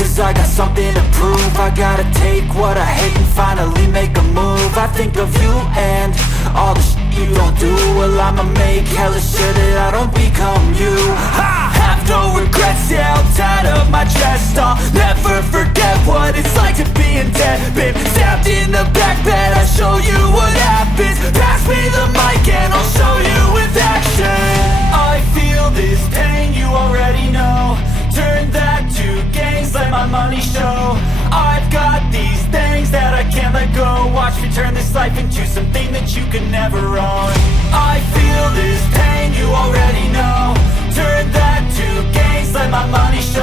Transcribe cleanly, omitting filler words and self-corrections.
cause I got something to prove. I gotta take what I hate and finally make a move. I think of you and all the shit you don't do. Well, I'ma make hella sure that I don't become you. I have no regrets, yeah, I'll tie up my chest. I'll never forget what it's like to be in debt. Been stabbed in the back bed, I'll show you what happens. Pass me the mic and I'll show you with action. I feel this pain, you already know. Turn that to gains, let my money show. I've got these things that I can't let go. Watch me turn this life into something that you could never own. I feel this pain, you already know. Turn that to gains, let my money show.